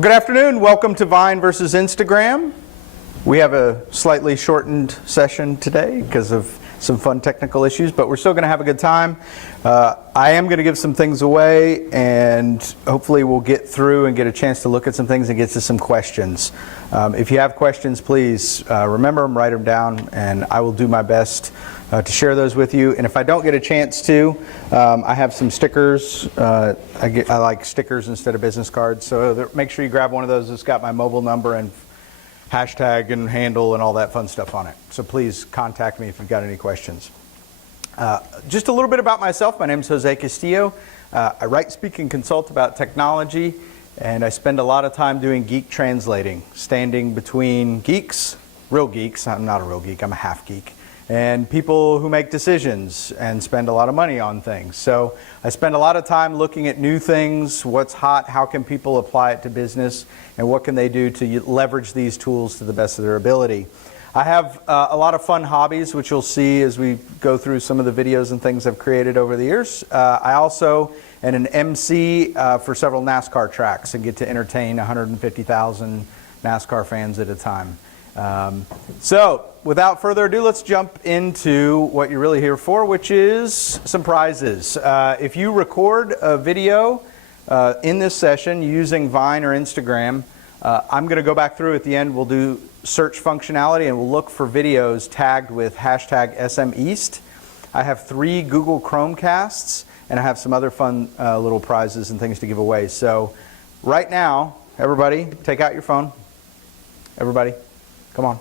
Well, good afternoon. Welcome to Vine versus Instagram. We have a slightly shortened session today because of some fun technical issues, but we're still going to have a good time. I am going to give some things away, and hopefully we'll get through and get a chance to look at some things and get to some questions. If you have questions, please remember them, write them down, and I will do my best to share those with you. And if I don't get a chance to, I have some stickers. I like stickers instead of business cards, so make sure you grab one of those. It's got my mobile number and hashtag and handle and all that fun stuff on it. So please contact me if you've got any questions. Just a little bit about myself. My name is Jose Castillo. I write, speak, and consult about technology, and I spend a lot of time doing geek translating, standing between geeks, real geeks, I'm not a real geek, I'm a half geek, and people who make decisions and spend a lot of money on things. So I spend a lot of time looking at new things, what's hot, how can people apply it to business, and what can they do to leverage these tools to the best of their ability. I have a lot of fun hobbies, which you'll see as we go through some of the videos and things I've created over the years. I also am an MC for several NASCAR tracks and get to entertain 150,000 NASCAR fans at a time. So without further ado, let's jump into what you're really here for, which is some prizes. If you record a video in this session using Vine or Instagram, I'm going to go back through at the end. We'll do search functionality and we'll look for videos tagged with hashtag SMEast. I have 3 Google Chromecasts, and I have some other fun little prizes and things to give away. So right now, everybody, take out your phone. Everybody, come on.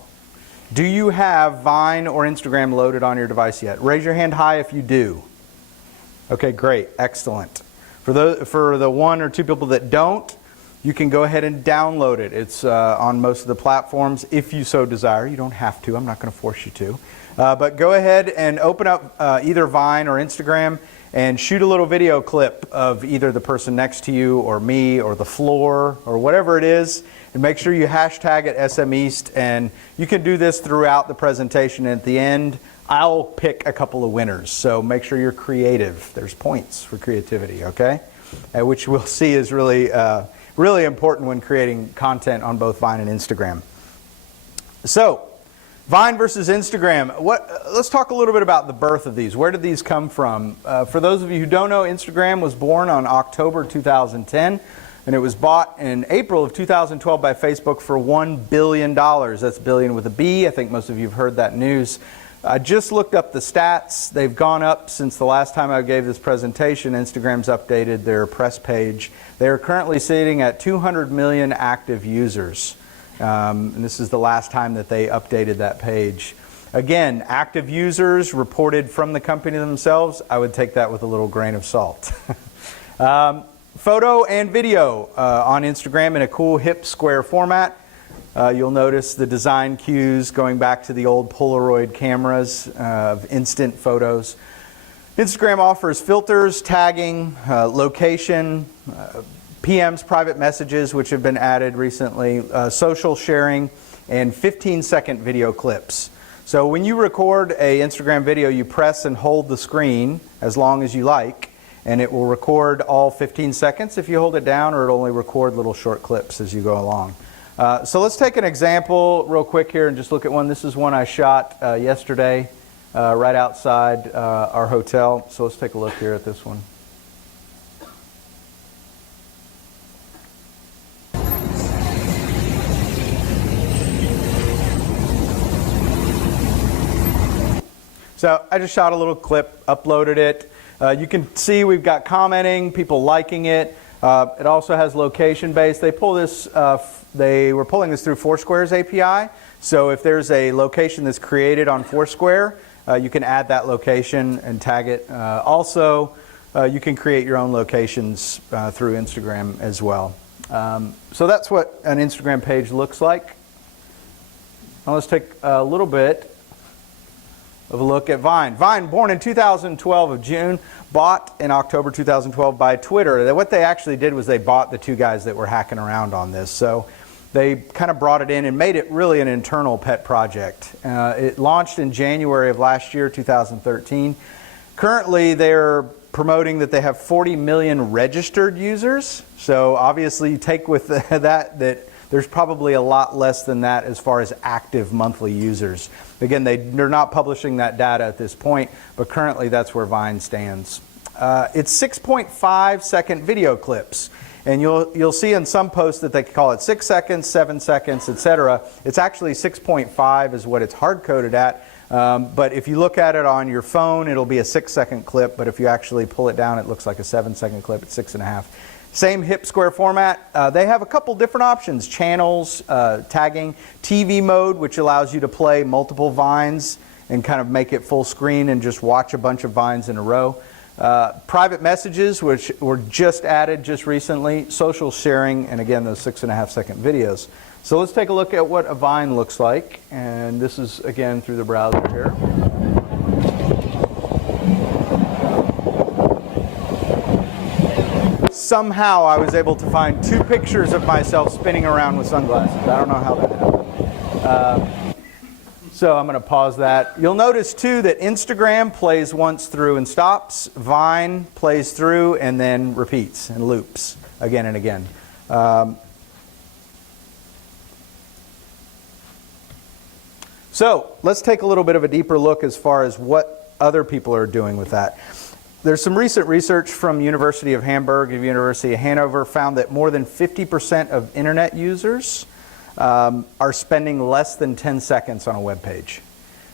Do you have Vine or Instagram loaded on your device yet? Raise your hand high if you do. Okay, great, excellent. For the 1 or 2 people that don't, you can go ahead and download it. It's on most of the platforms if you so desire. You don't have to. I'm not going to force you to. But go ahead and open up either Vine or Instagram and shoot a little video clip of either the person next to you or me or the floor or whatever it is. And make sure you hashtag it SMEast. And you can do this throughout the presentation. And at the end, I'll pick a couple of winners. So make sure you're creative. There's points for creativity, okay? Which we'll see is really really important when creating content on both Vine and Instagram. So, Vine versus Instagram. Let's talk a little bit about the birth of these. Where did these come from? For those of you who don't know, Instagram was born on October 2010, and it was bought in April of 2012 by Facebook for $1 billion. That's billion with a B. I think most of you have heard that news. I just looked up the stats. They've gone up since the last time I gave this presentation. Instagram's updated their press page. They're currently sitting at 200 million active users. And this is the last time that they updated that page. Again, active users reported from the company themselves. I would take that with a little grain of salt. Photo and video on Instagram in a cool, hip, square format. You'll notice the design cues going back to the old Polaroid cameras of instant photos. Instagram offers filters, tagging, location, PMs, private messages, which have been added recently, social sharing, and 15-second video clips. So when you record an Instagram video, you press and hold the screen as long as you like, and it will record all 15 seconds if you hold it down, or it'll only record little short clips as you go along. So let's take an example real quick here and just look at one. This is one I shot yesterday right outside our hotel. So let's take a look here at this one. So I just shot a little clip, uploaded it. You can see we've got commenting, people liking it. It also has location based. They were pulling this through Foursquare's API. So if there's a location that's created on Foursquare, you can add that location and tag it. Also, you can create your own locations through Instagram as well. So that's what an Instagram page looks like. Now let's take a little bit of a look at Vine. Vine, born in 2012 of June, bought in October 2012 by Twitter. What they actually did was they bought the 2 guys that were hacking around on this. So they kind of brought it in and made it really an internal pet project. It launched in January of last year, 2013. Currently, they're promoting that they have 40 million registered users. So obviously you take with that there's probably a lot less than that as far as active monthly users. Again, they're not publishing that data at this point, but currently that's where Vine stands. It's 6.5 second video clips. And you'll see in some posts that they call it 6 seconds, 7 seconds, etc. It's actually 6.5 is what it's hard-coded at. But if you look at it on your phone, it'll be a 6-second clip. But if you actually pull it down, it looks like a 7-second clip. It's 6.5. Same hip square format. They have a couple different options. Channels, tagging, TV mode, which allows you to play multiple vines and kind of make it full screen and just watch a bunch of vines in a row. Private messages, which were just added just recently. Social sharing, and again, those 6.5-second videos. So let's take a look at what a Vine looks like. And this is, again, through the browser here. Somehow I was able to find 2 pictures of myself spinning around with sunglasses. I don't know how that happened. So I'm going to pause that. You'll notice too that Instagram plays once through and stops. Vine plays through and then repeats and loops again and again. So let's take a little bit of a deeper look as far as what other people are doing with that. There's some recent research from University of Hamburg and University of Hanover found that more than 50% of internet users are spending less than 10 seconds on a web page.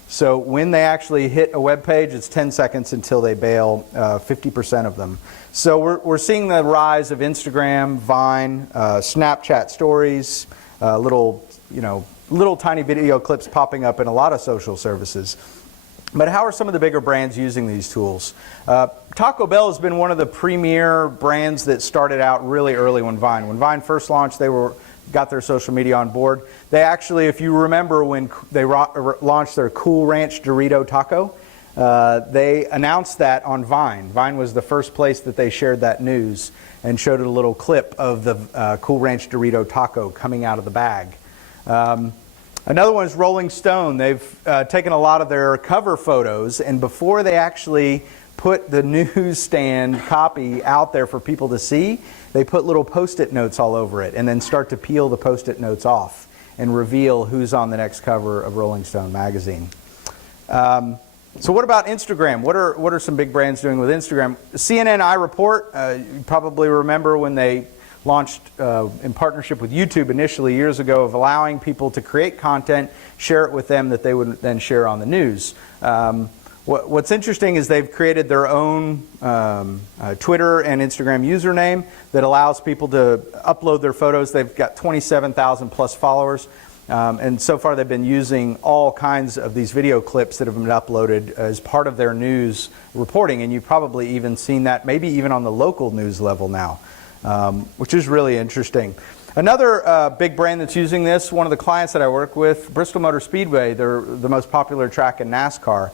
So when they actually hit a web page, it's 10 seconds until they bail, 50% of them. So we're seeing the rise of Instagram, Vine, Snapchat stories, little tiny video clips popping up in a lot of social services. But how are some of the bigger brands using these tools? Taco Bell has been one of the premier brands that started out really early when Vine first launched, they got their social media on board. They actually, if you remember when they launched their Cool Ranch Dorito Taco, they announced that on Vine. Vine was the first place that they shared that news and showed a little clip of the Cool Ranch Dorito Taco coming out of the bag. Another one is Rolling Stone. They've taken a lot of their cover photos, and before they actually put the newsstand copy out there for people to see, they put little Post-it notes all over it and then start to peel the Post-it notes off and reveal who's on the next cover of Rolling Stone magazine. So what about Instagram? What are some big brands doing with Instagram? CNN iReport, you probably remember when they launched in partnership with YouTube initially years ago of allowing people to create content, share it with them that they would then share on the news. What's interesting is they've created their own Twitter and Instagram username that allows people to upload their photos. They've got 27,000 plus followers. And so far they've been using all kinds of these video clips that have been uploaded as part of their news reporting. And you've probably even seen that maybe even on the local news level now, which is really interesting. Another big brand that's using this, one of the clients that I work with, Bristol Motor Speedway, they're the most popular track in NASCAR.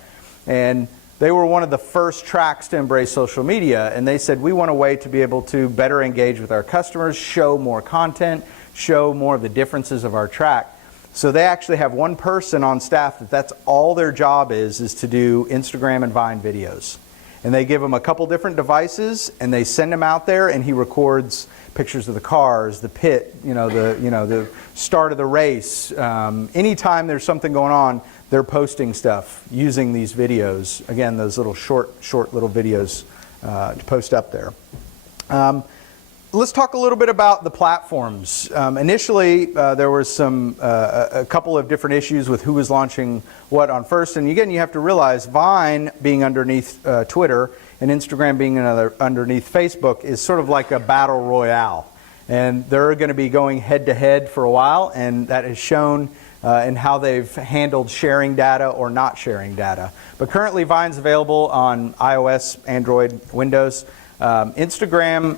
And they were one of the first tracks to embrace social media, and they said, we want a way to be able to better engage with our customers, show more content, show more of the differences of our track. So they actually have one person on staff that's all their job is to do Instagram and Vine videos. And they give him a couple different devices, and they send him out there, and he records pictures of the cars, the pit, the start of the race. Anytime there's something going on, they're posting stuff using these videos. Again, those little short little videos to post up there. Let's talk a little bit about the platforms. Initially, there was a couple of different issues with who was launching what on first. And again, you have to realize Vine being underneath Twitter and Instagram being underneath Facebook is sort of like a battle royale. And they're going to be going head to head for a while, and that is shown in how they've handled sharing data or not sharing data. But currently Vine's available on iOS, Android, Windows. Instagram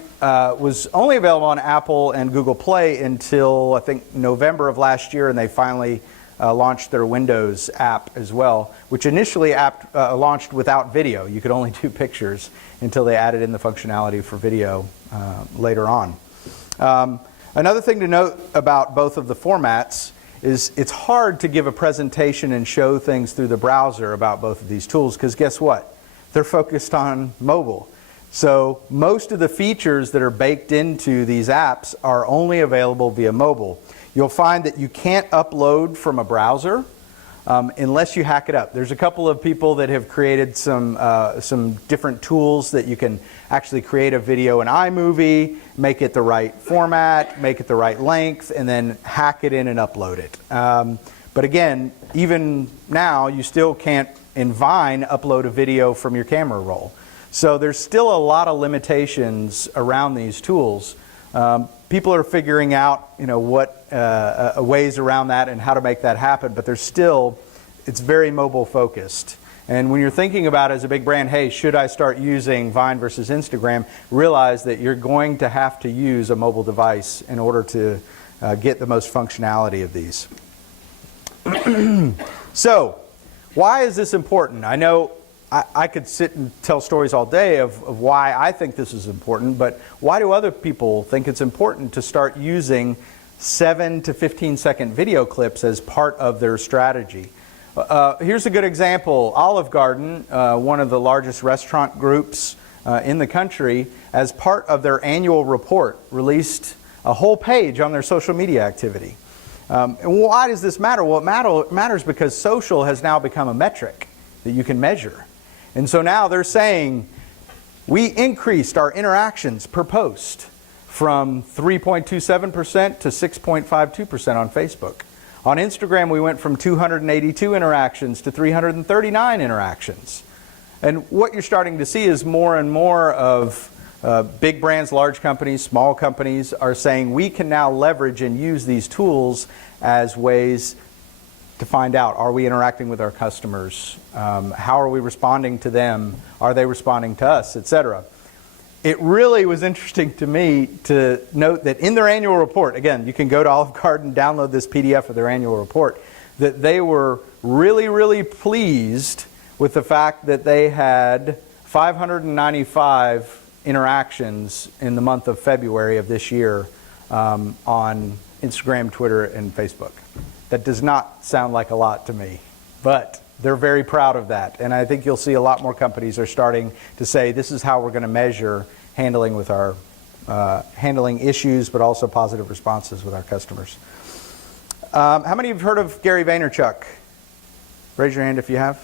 was only available on Apple and Google Play until I think November of last year, and they finally launched their Windows app as well, which initially launched without video. You could only do pictures until they added in the functionality for video later on. Another thing to note about both of the formats is it's hard to give a presentation and show things through the browser about both of these tools, because guess what? They're focused on mobile. So most of the features that are baked into these apps are only available via mobile. You'll find that you can't upload from a browser unless you hack it up. There's a couple of people that have created some different tools that you can actually create a video in iMovie, make it the right format, make it the right length, and then hack it in and upload it. But again, even now, you still can't, in Vine, upload a video from your camera roll. So there's still a lot of limitations around these tools. People are figuring out, what ways around that and how to make that happen, but it's very mobile focused. And when you're thinking about as a big brand, hey, should I start using Vine versus Instagram, realize that you're going to have to use a mobile device in order to get the most functionality of these. So, why is this important? I know I could sit and tell stories all day of why I think this is important, but why do other people think it's important to start using 7 to 15 second video clips as part of their strategy? Here's a good example. Olive Garden, one of the largest restaurant groups in the country, as part of their annual report, released a whole page on their social media activity. And why does this matter? Well, it matters because social has now become a metric that you can measure. And so now they're saying, we increased our interactions per post from 3.27% to 6.52% on Facebook. On Instagram, we went from 282 interactions to 339 interactions. And what you're starting to see is more and more of big brands, large companies, small companies are saying we can now leverage and use these tools as ways to find out, are we interacting with our customers? How are we responding to them? Are they responding to us, etc. It really was interesting to me to note that in their annual report, again, you can go to Olive Garden, download this PDF of their annual report, that they were really, really pleased with the fact that they had 595 interactions in the month of February of this year on Instagram, Twitter, and Facebook. That does not sound like a lot to me, but they're very proud of that. And I think you'll see a lot more companies are starting to say this is how we're going to measure handling with our handling issues, but also positive responses with our customers. How many have heard of Gary Vaynerchuk? Raise your hand if you have.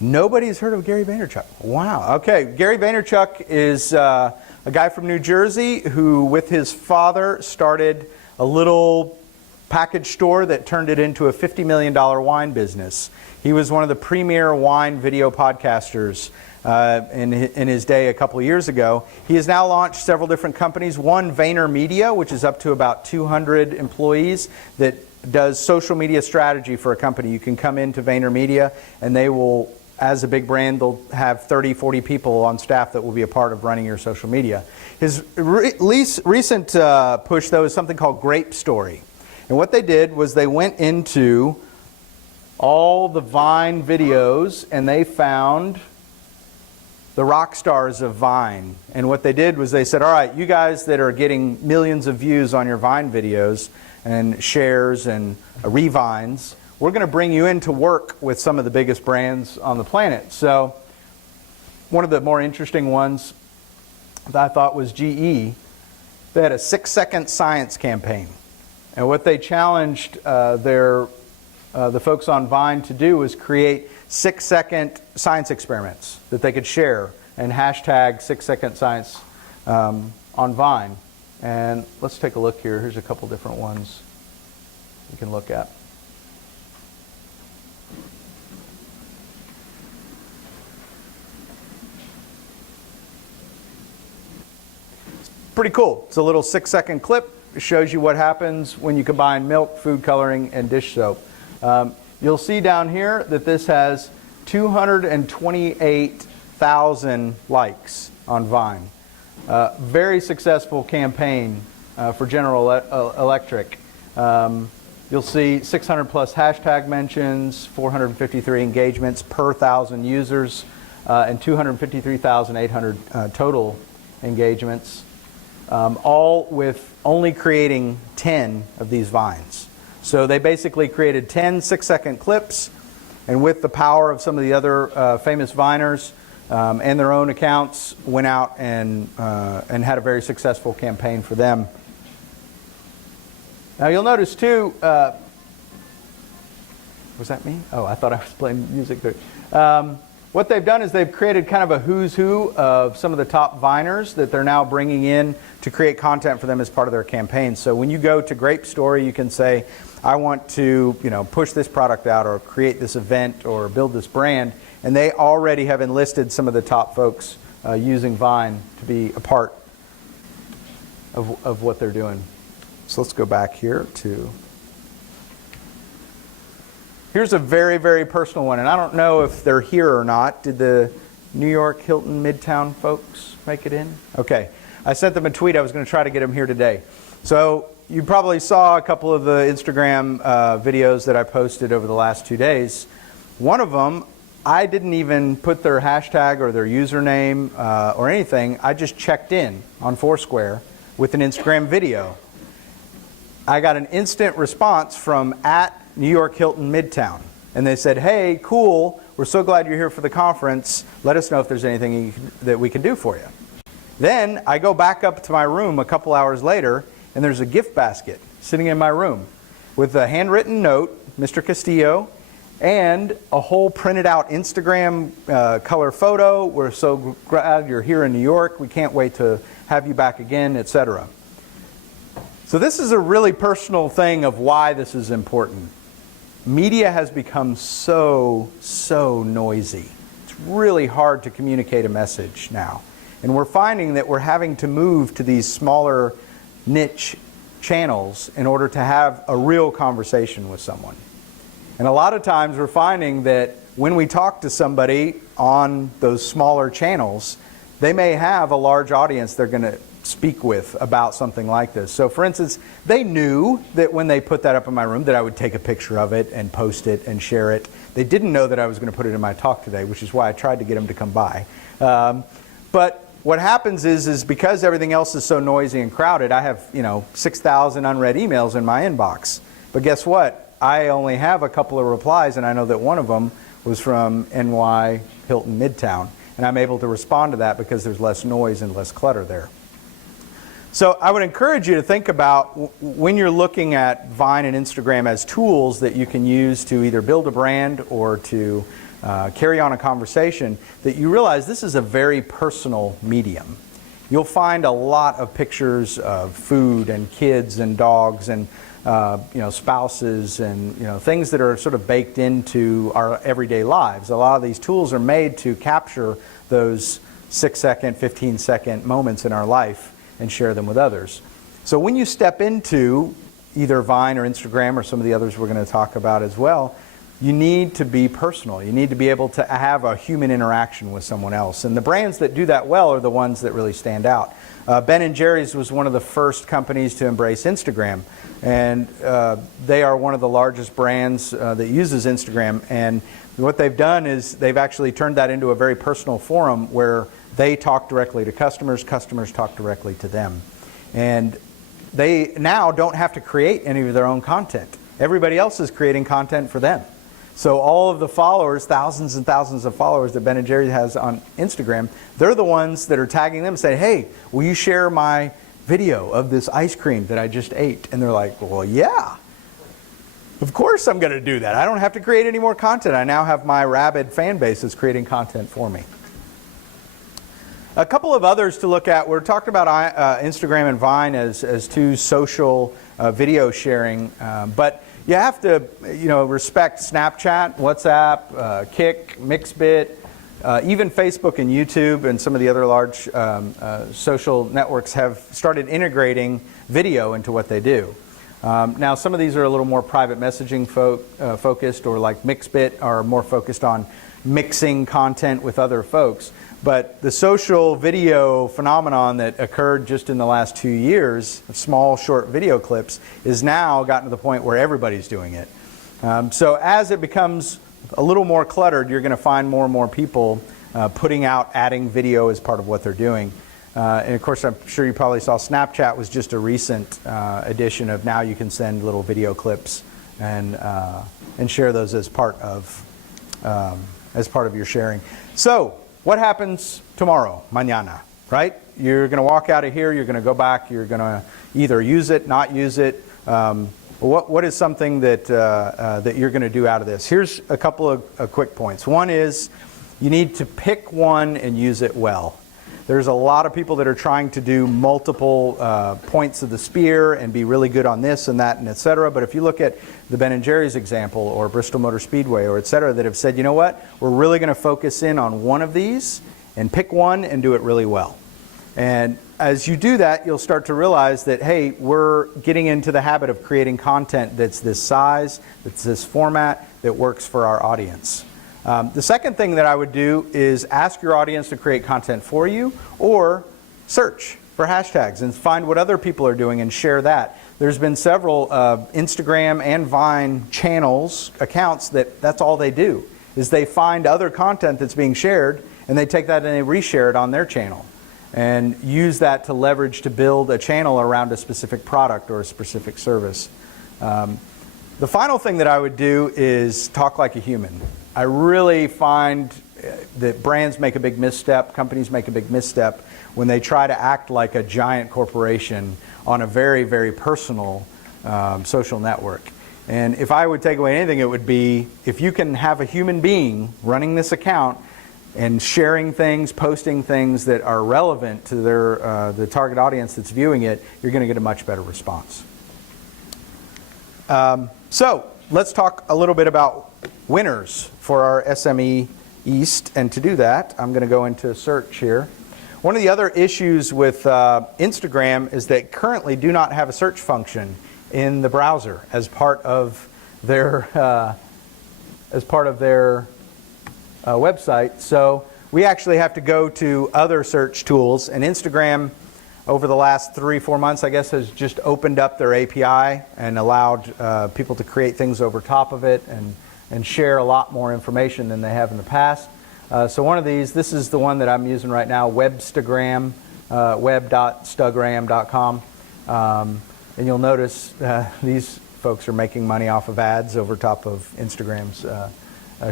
Nobody's heard of Gary Vaynerchuk. Wow. Okay. Gary Vaynerchuk is a guy from New Jersey who, with his father, started a little package store that turned it into a $50 million wine business. He was one of the premier wine video podcasters in his day a couple of years ago. He has now launched several different companies. One, Vayner, which is up to about 200 employees, that does social media strategy for a company. You can come into Vayner and they will, as a big brand, they'll have 30, 40 people on staff that will be a part of running your social media. His recent push, though, is something called Grape Story. And what they did was they went into all the Vine videos and they found the rock stars of Vine. And what they did was they said, all right, you guys that are getting millions of views on your Vine videos and shares and revines, we're going to bring you in to work with some of the biggest brands on the planet. So one of the more interesting ones that I thought was GE. They had a 6-second science campaign. And what they challenged the folks on Vine to do was create 6-second science experiments that they could share and hashtag 6-second science on Vine. And let's take a look here. Here's a couple different ones you can look at. Pretty cool. It's a little 6-second clip. It shows you what happens when you combine milk, food coloring, and dish soap. You'll see down here that this has 228,000 likes on Vine. Very successful campaign for General Electric. You'll see 600 plus hashtag mentions, 453 engagements per 1,000 users, and 253,800 total engagements. All with only creating 10 of these vines. So they basically created 10 6-second clips, and with the power of some of the other famous Viners and their own accounts went out and had a very successful campaign for them. Now you'll notice too, was that me? Oh, I thought I was playing music there. What they've done is they've created kind of a who's who of some of the top Viners that they're now bringing in to create content for them as part of their campaign. So when you go to Grape Story, you can say, I want to, push this product out or create this event or build this brand. And they already have enlisted some of the top folks using Vine to be a part of what they're doing. So let's go back here to... Here's a very, very personal one, and I don't know if they're here or not. Did the New York Hilton Midtown folks make it in? Okay. I sent them a tweet. I was going to try to get them here today. So you probably saw a couple of the Instagram videos that I posted over the last 2 days. One of them, I didn't even put their hashtag or their username or anything. I just checked in on Foursquare with an Instagram video. I got an instant response from @New York Hilton Midtown. And they said, hey, cool, we're so glad you're here for the conference. Let us know if there's anything that we can do for you. Then I go back up to my room a couple hours later, and there's a gift basket sitting in my room with a handwritten note, Mr. Castillo, and a whole printed out Instagram color photo. We're so glad you're here in New York. We can't wait to have you back again, etc. So this is a really personal thing of why this is important. Media has become so noisy. It's really hard to communicate a message now. And we're finding that we're having to move to these smaller niche channels in order to have a real conversation with someone. And a lot of times we're finding that when we talk to somebody on those smaller channels, they may have a large audience they're going to speak with about something like this. So for instance, they knew that when they put that up in my room that I would take a picture of it and post it and share it. They didn't know that I was going to put it in my talk today, which is why I tried to get them to come by. But what happens is because everything else is so noisy and crowded, I have 6,000 unread emails in my inbox. But guess what? I only have a couple of replies, and I know that one of them was from NY Hilton Midtown. And I'm able to respond to that because there's less noise and less clutter there. So I would encourage you to think about when you're looking at Vine and Instagram as tools that you can use to either build a brand or to carry on a conversation, that you realize this is a very personal medium. You'll find a lot of pictures of food and kids and dogs and spouses and things that are sort of baked into our everyday lives. A lot of these tools are made to capture those 6-second, 15-second moments in our life and share them with others. So when you step into either Vine or Instagram or some of the others we're going to talk about as well, you need to be personal. You need to be able to have a human interaction with someone else. And the brands that do that well are the ones that really stand out. Ben & Jerry's was one of the first companies to embrace Instagram. And they are one of the largest brands that uses Instagram. And what they've done is they've actually turned that into a very personal forum where they talk directly to customers, customers talk directly to them. And they now don't have to create any of their own content. Everybody else is creating content for them. So all of the followers, thousands and thousands of followers that Ben & Jerry's has on Instagram, they're the ones that are tagging them and saying, hey, will you share my video of this ice cream that I just ate? And they're like, well, yeah. Of course I'm going to do that. I don't have to create any more content. I now have my rabid fan base that's creating content for me. A couple of others to look at. We're talking about Instagram and Vine as two social video sharing, but you have to respect Snapchat, WhatsApp, Kik, Mixbit, even Facebook and YouTube and some of the other large social networks have started integrating video into what they do. Now some of these are a little more private messaging focused, or like Mixbit are more focused on mixing content with other folks. But the social video phenomenon that occurred just in the last 2 years, small short video clips, is now gotten to the point where everybody's doing it. So as it becomes a little more cluttered, you're going to find more and more people adding video as part of what they're doing. And of course, I'm sure you probably saw Snapchat was just a recent addition of now you can send little video clips and share those as part of your sharing. So what happens tomorrow, mañana, right? You're going to walk out of here, you're going to go back, you're going to either use it, not use it. What is something that, that you're going to do out of this? Here's a couple of quick points. One is you need to pick one and use it well. There's a lot of people that are trying to do multiple points of the spear and be really good on this and that and et cetera. But if you look at the Ben & Jerry's example or Bristol Motor Speedway or et cetera that have said, you know what, we're really going to focus in on one of these and pick one and do it really well. And as you do that, you'll start to realize that, hey, we're getting into the habit of creating content that's this size, that's this format, that works for our audience. The second thing that I would do is ask your audience to create content for you or search for hashtags and find what other people are doing and share that. There's been several Instagram and Vine channels, accounts, that's all they do, is they find other content that's being shared and they take that and they reshare it on their channel and use that to leverage to build a channel around a specific product or a specific service. The final thing that I would do is talk like a human. I really find that brands make a big misstep, companies make a big misstep when they try to act like a giant corporation on a very, very personal social network. And if I would take away anything, it would be if you can have a human being running this account and sharing things, posting things that are relevant to their the target audience that's viewing it, you're going to get a much better response. So let's talk a little bit about winners for our SME East. And to do that, I'm going to go into search here. One of the other issues with Instagram is they currently do not have a search function in the browser as part of their website. So we actually have to go to other search tools. And Instagram, over the last 3-4 months, I guess, has just opened up their API and allowed people to create things over top of it and share a lot more information than they have in the past. So one of these, this is the one that I'm using right now, Webstagram, web.stagram.com. And you'll notice these folks are making money off of ads over top of Instagram's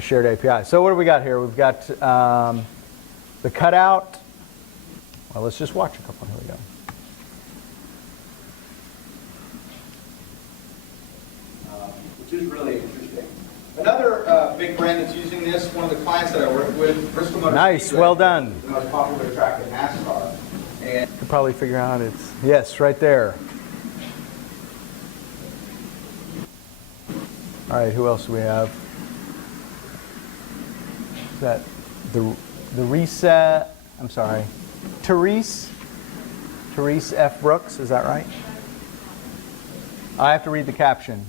shared API. So what do we got here? We've got the cutout. Well, let's just watch a couple. Here we go. Which is really interesting. Another big brand that's using this, one of the clients that I work with, Bristol Motor Nice, Speedway, well done. the most popular track in NASCAR. And You can probably figure out it's, yes, right there. All right, who else do we have? Is that the reset? I'm sorry, Therese F. Brooks. Is that right? I have to read the caption.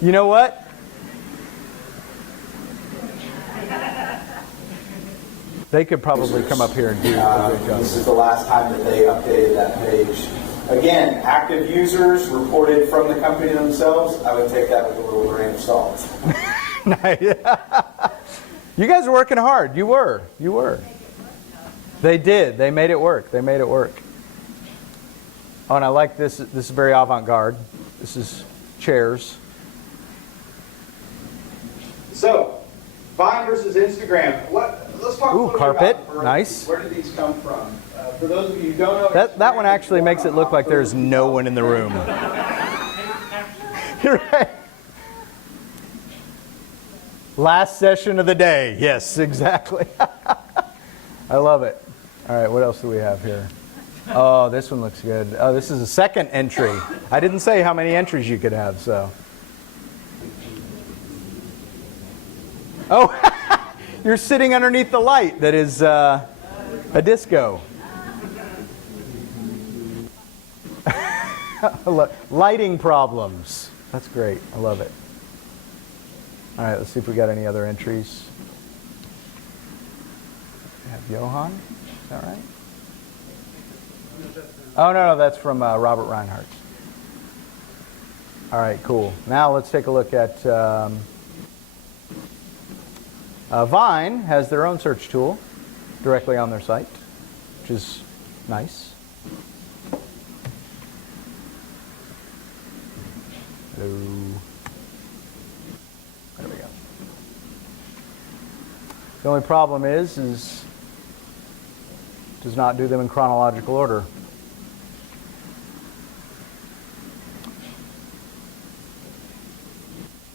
You know what? They could probably come up here and do a good job. This is the last time that they updated that page. Again, active users reported from the company themselves. I would take that with a little grain of salt. You guys are working hard. You were. They did. They made it work. Oh, and I like this. This is very avant-garde. This is chairs. So, Vine versus Instagram. Let's talk a little carpet. bit about Nice. Where did these come from? For those of you who don't know, That one actually makes it look like there's no one in the room. You're right. Last session of the day. Yes, exactly. I love it. All right, what else do we have here? Oh, this one looks good. Oh, this is a second entry. I didn't say how many entries you could have, so. Oh, you're sitting underneath the light that is a disco. Lighting problems. That's great. I love it. All right, let's see if we got any other entries. We have Johan. Is that right? Oh, no, that's from Robert Reinhardt. All right, cool. Now let's take a look at Vine has their own search tool directly on their site, which is nice. Hello. There we go. The only problem is does not do them in chronological order.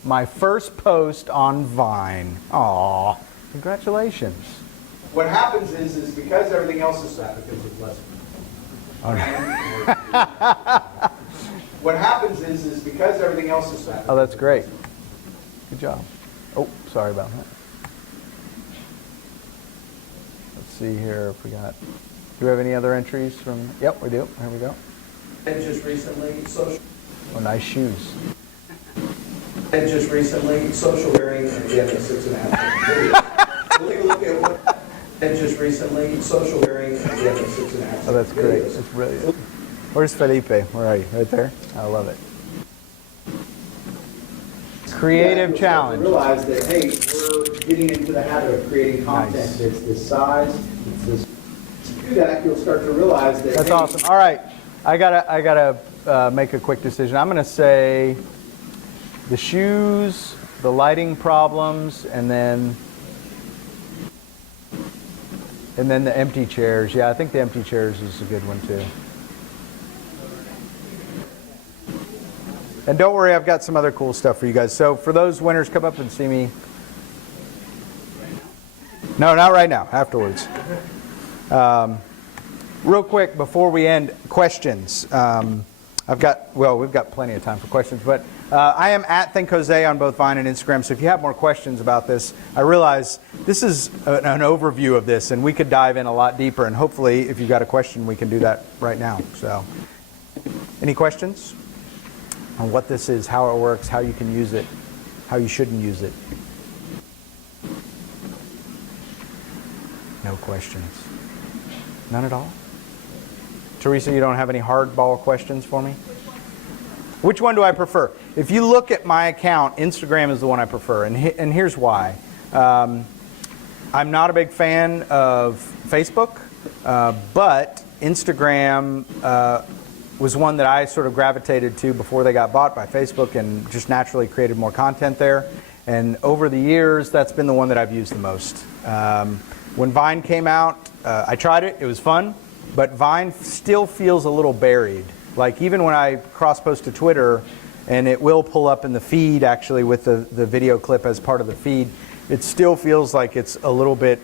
My first post on Vine. Aw, congratulations. What happens is because everything else is that because it's less. What happens is because everything else is that. Oh, that's great. Good job. Oh, sorry about that. Let's see here if we got. Do we have any other entries from? Yep, we do. Here we go. And just recently, social. Oh, nice shoes. And just recently, social wearing at the end of 6.5. We'll take a look at what. And just recently, social wearing at the end of 6.5. Oh, that's great. That's brilliant. Where's Felipe? Where are you? Right there? I love it. Creative challenge. Realize that, hey, we're getting into the habit of creating content Nice. that's this size. It's this. To do that, you'll start to realize that. That's hey, awesome. All right, I gotta make a quick decision. I'm gonna say the shoes, the lighting problems, and then the empty chairs. Yeah, I think the empty chairs is a good one too. And don't worry, I've got some other cool stuff for you guys. So for those winners, come up and see me. No, not right now. Afterwards. Real quick before we end, questions. We've got plenty of time for questions, but I am at ThinkJose on both Vine and Instagram, so if you have more questions about this, I realize this is an overview of this, and we could dive in a lot deeper, and hopefully, if you've got a question, we can do that right now. So, any questions on what this is, how it works, how you can use it, how you shouldn't use it? No questions. None at all? Teresa, you don't have any hardball questions for me? Which one do I prefer? If you look at my account, Instagram is the one I prefer, and here's why. I'm not a big fan of Facebook, but Instagram was one that I sort of gravitated to before they got bought by Facebook and just naturally created more content there. And over the years, that's been the one that I've used the most. When Vine came out, I tried it. It was fun. But Vine still feels a little buried. Like even when I cross-post to Twitter, and it will pull up in the feed actually with the video clip as part of the feed, it still feels like it's a little bit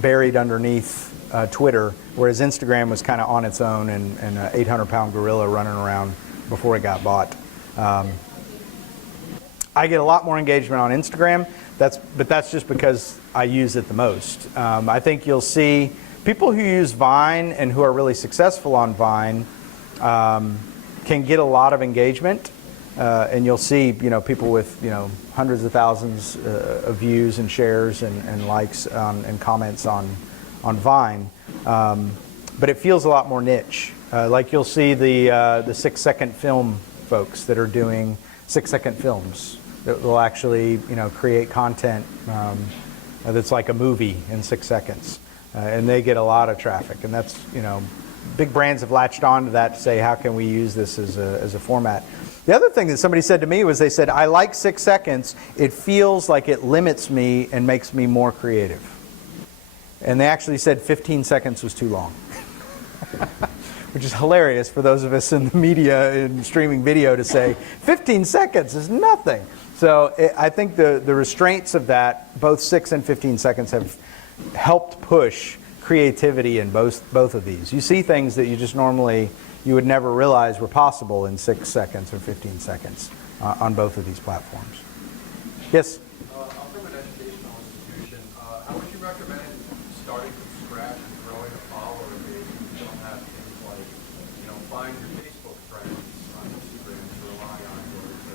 buried underneath Twitter, whereas Instagram was kind of on its own and an 800-pound gorilla running around before it got bought. I get a lot more engagement on Instagram, but that's just because I use it the most. I think you'll see people who use Vine and who are really successful on Vine can get a lot of engagement, and you'll see people with hundreds of thousands of views and shares and likes and comments on Vine, but it feels a lot more niche. Like you'll see the 6-second film folks that are doing 6-second films that will actually create content that's like a movie in 6 seconds. And they get a lot of traffic, and that's big brands have latched on to that to say how can we use this as a format. The other thing that somebody said to me was they said, I like 6 seconds. It feels like it limits me and makes me more creative. And they actually said 15 seconds was too long, which is hilarious for those of us in the media and streaming video to say 15 seconds is nothing. So I think the restraints of that, both 6 and 15 seconds, have helped push creativity in both of these. You see things that you would never realize were possible in 6 seconds or 15 seconds on both of these platforms. Yes? I'm from an educational institution. How would you recommend starting from scratch and growing a follower base if you don't have things like, find your Facebook friends on Instagram to rely on in order to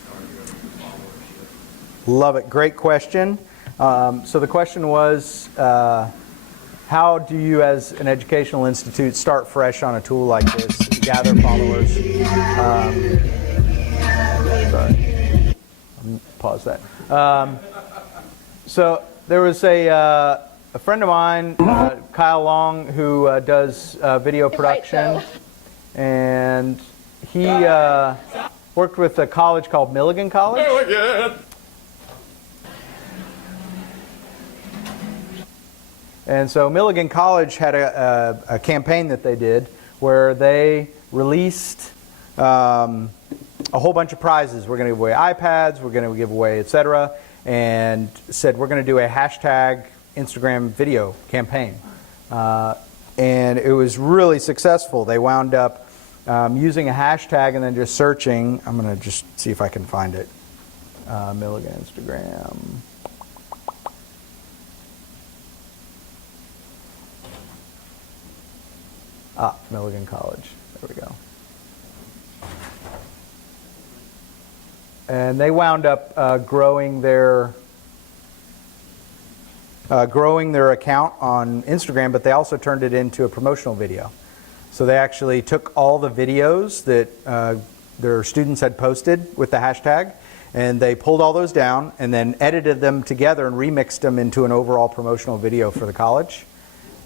start your followership? Love it. Great question. So the question was, how do you as an educational institute start fresh on a tool like this, gather followers? Sorry. Pause that. So there was a friend of mine, Kyle Long, who does video production, and he, worked with a college called Milligan College. And so Milligan College had a campaign that they did where they released a whole bunch of prizes. We're going to give away iPads, we're going to give away, etc., and said we're going to do a hashtag Instagram video campaign. And it was really successful. They wound up using a hashtag and then just searching. I'm going to just see if I can find it. Milligan Instagram. Milligan College. There we go. And they wound up growing their account on Instagram, but they also turned it into a promotional video. So they actually took all the videos that their students had posted with the hashtag, and they pulled all those down and then edited them together and remixed them into an overall promotional video for the college.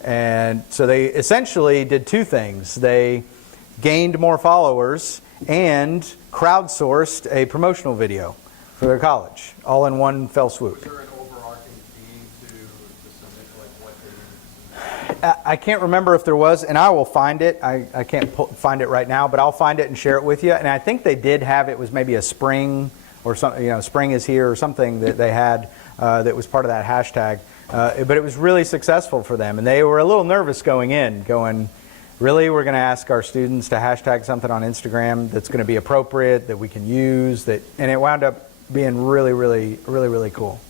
And so they essentially did two things. They gained more followers and crowdsourced a promotional video for their college, all in one fell swoop. Was there an overarching theme to submit, like what they needed to submit? I can't remember if there was, and I will find it. I can't find it right now, but I'll find it and share it with you. And I think they did have, it was maybe a spring or something, spring is here or something that they had that was part of that hashtag. But it was really successful for them. And they were a little nervous going in, really, we're going to ask our students to hashtag something on Instagram that's going to be appropriate, that we can use, and it wound up being really, really, really, really cool.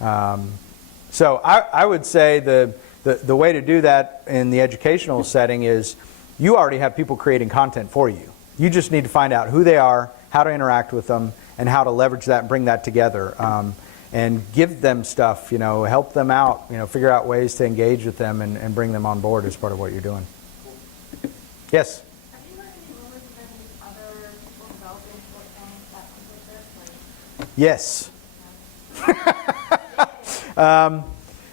So I would say the way to do that in the educational setting is you already have people creating content for you. You just need to find out who they are, how to interact with them, and how to leverage that and bring that together. And give them stuff, help them out, figure out ways to engage with them and bring them on board as part of what you're doing. Yes? Have you heard any rumors of any other people developing short films that Yes.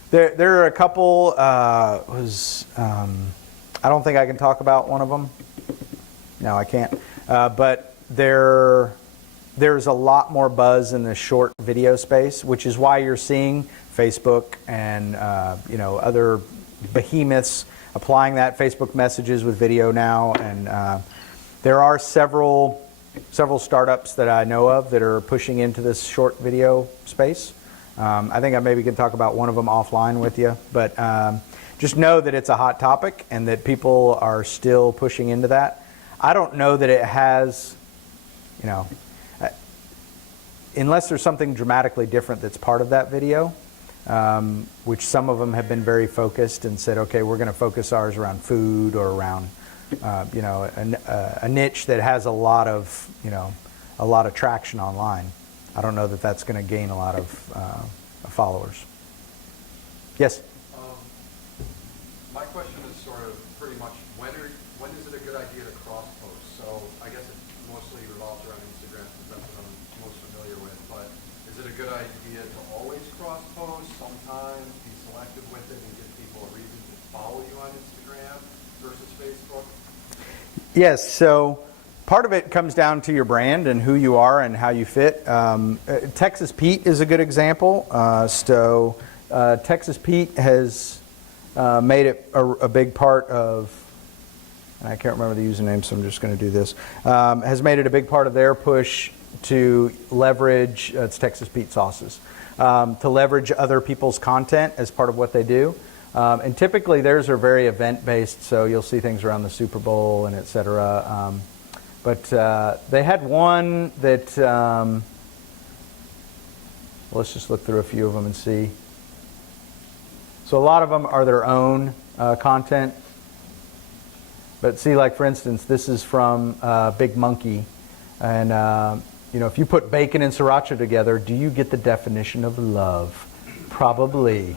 There are a couple. I don't think I can talk about one of them. No, I can't. But there's a lot more buzz in the short video space, which is why you're seeing Facebook and other behemoths applying that, Facebook messages with video now. And there are several startups that I know of that are pushing into this short video space. I think I maybe can talk about one of them offline with you, but just know that it's a hot topic and that people are still pushing into that. I don't know that it has, unless there's something dramatically different that's part of that video, which some of them have been very focused and said, okay, we're going to focus ours around food or around, a niche that has a lot of traction online. I don't know that that's going to gain a lot of followers. Yes? My question is sort of pretty much when is it a good idea to cross-post? So I guess it mostly revolves around Instagram since that's what I'm most familiar with, but is it a good idea to always cross-post, sometimes be selective with it and give people a reason to follow you on Instagram versus Facebook? Yes, so part of it comes down to your brand and who you are and how you fit. Texas Pete is a good example. Texas Pete has made it a big part of, and I can't remember the username, so I'm just going to do this, has made it a big part of their push to leverage, it's Texas Pete sauces, to leverage other people's content as part of what they do. And typically theirs are very event-based, so you'll see things around the Super Bowl and et cetera. But they had one that, let's just look through a few of them and see. So a lot of them are their own content. But see, like for instance, this is from Big Monkey. And if you put bacon and sriracha together, do you get the definition of love? Probably.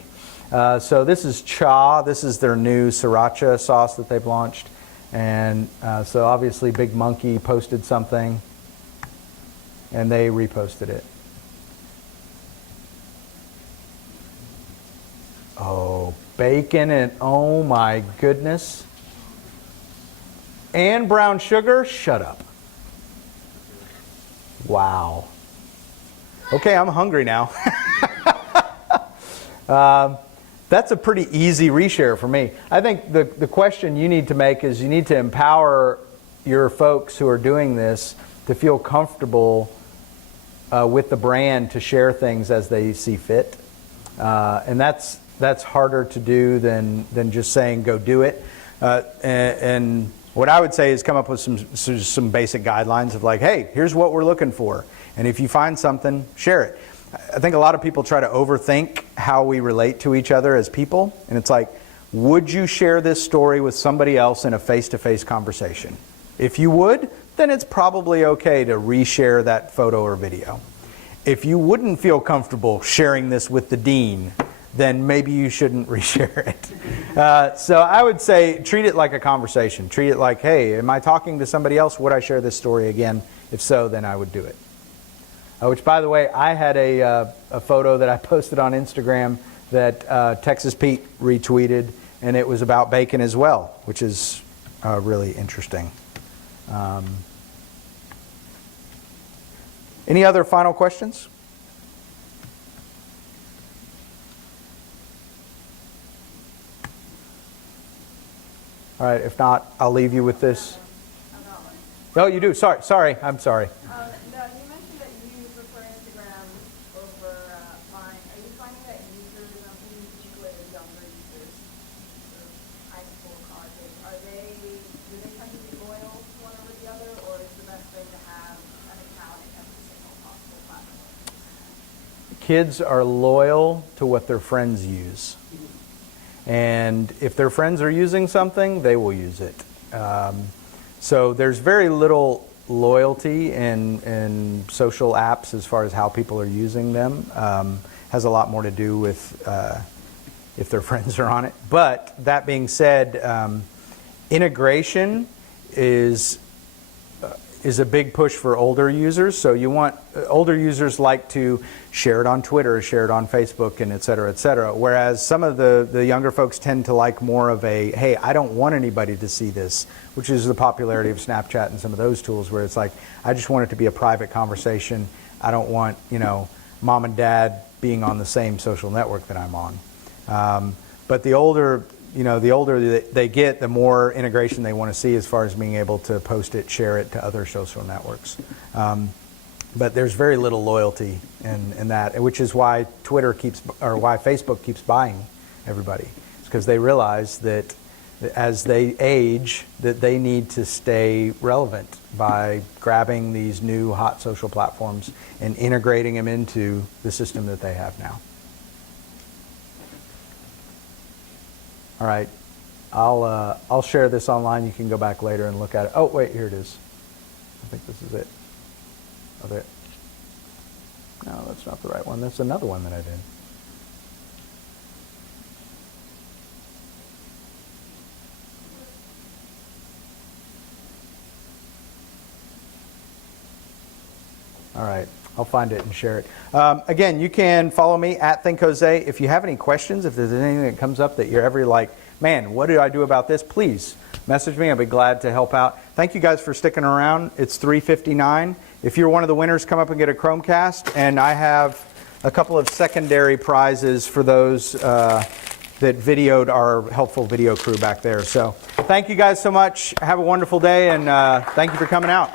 So this is Cha. This is their new sriracha sauce that they've launched. And so obviously Big Monkey posted something and they reposted it. Oh, bacon and oh my goodness. And brown sugar? Shut up. Wow. Okay, I'm hungry now. That's a pretty easy reshare for me. I think the question you need to make is you need to empower your folks who are doing this to feel comfortable with the brand to share things as they see fit. And that's harder to do than just saying go do it. And what I would say is come up with some basic guidelines of like, hey, here's what we're looking for. And if you find something, share it. I think a lot of people try to overthink how we relate to each other as people. And it's like, would you share this story with somebody else in a face-to-face conversation? If you would, then it's probably okay to reshare that photo or video. If you wouldn't feel comfortable sharing this with the dean, then maybe you shouldn't reshare it. So I would say treat it like a conversation. Treat it like, hey, am I talking to somebody else? Would I share this story again? If so, then I would do it. Which, by the way, I had a photo that I posted on Instagram that Texas Pete retweeted, and it was about bacon as well, which is really interesting. Any other final questions? All right, if not, I'll leave you with this. Oh, you do? Sorry, I'm sorry. No, you mentioned that you prefer Instagram over Vine. Are you finding that users, in particular the younger users, sort of high school, college age, do they tend to be loyal to one over the other, or is the best way to have an account in every single possible platform? Kids are loyal to what their friends use. And if their friends are using something, they will use it. So there's very little loyalty in social apps as far as how people are using them. Has a lot more to do with if their friends are on it. But that being said, integration is a big push for older users. So you want older users like to share it on Twitter, share it on Facebook, and et cetera, et cetera. Whereas some of the younger folks tend to like more of a, hey, I don't want anybody to see this, which is the popularity of Snapchat and some of those tools where it's like, I just want it to be a private conversation. I don't want, mom and dad being on the same social network that I'm on. But the older they get, the more integration they want to see as far as being able to post it, share it to other social networks. But there's very little loyalty in that, which is why why Facebook keeps buying everybody. It's because they realize that as they age, that they need to stay relevant by grabbing these new hot social platforms and integrating them into the system that they have now. All right, I'll share this online. You can go back later and look at it. Oh, wait, here it is. I think this is it. Oh, there. No, that's not the right one. That's another one that I did. All right, I'll find it and share it. Again, you can follow me at ThinkJose. If you have any questions, if there's anything that comes up that you're ever like, man, what do I do about this? Please message me. I'll be glad to help out. Thank you guys for sticking around. It's 3:59. If you're one of the winners, come up and get a Chromecast. And I have a couple of secondary prizes for those that videoed our helpful video crew back there. So thank you guys so much. Have a wonderful day, and thank you for coming out.